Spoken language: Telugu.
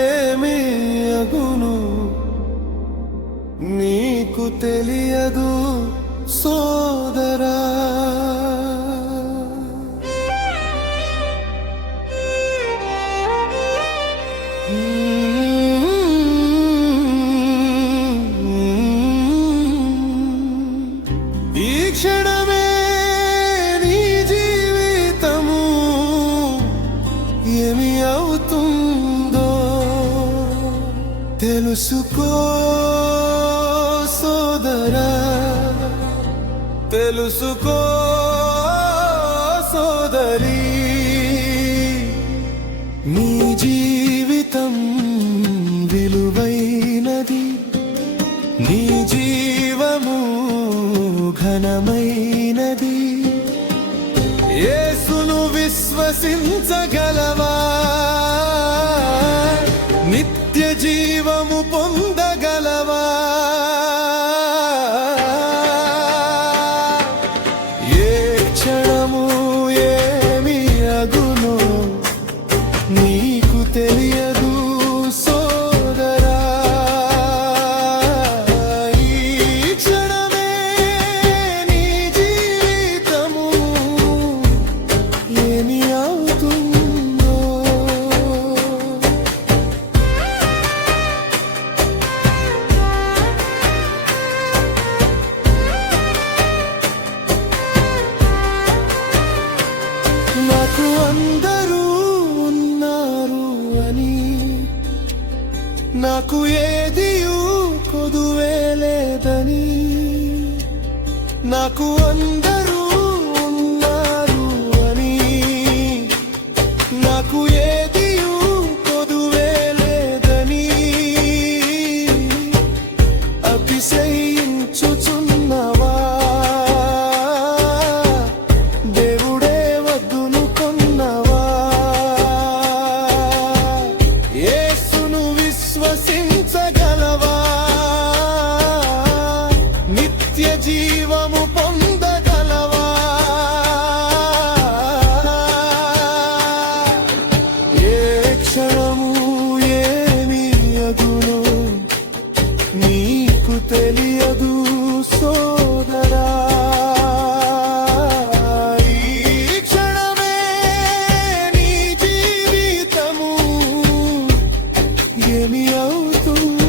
ఏమి అగును నీకు తెలియదు సోదరా. ఈ క్షణమే నీ జీవితము ఏమి అవుతుందో తెలుసుకో సోదరా, తెలుసుకో సోదరి. నీ జీవితం విలువైనది, నీ జీవము ఘనమైనది. యేసును విశ్వసించగలవా, నిత్య జీవము పొందగలవా. ఏ క్షణము ఏమి అగునో నీకు తెలియదు సోదరా. ఈ క్షణమే నీ జీవితము ఏమి అవుతుందో. నాకు అందరూ ఉన్నారు అని, నాకు ఏదియూ కొదువే లేదని. నాకు అందరూ ఉన్నారు అని, నాకు ఏదియూ కొదువే లేదని అతిశయించుచున్నవా. దేవుడే వద్దును కొన్నవా. యేసును విశ్వసించగలవా, నిత్య జీవము పొందగలవా. ఏ క్షణము ఏమి అగునో నీకు తెలియదు సోదరా. ఈ క్షణమే నీ జీవితము ఏమి అవుతుంది.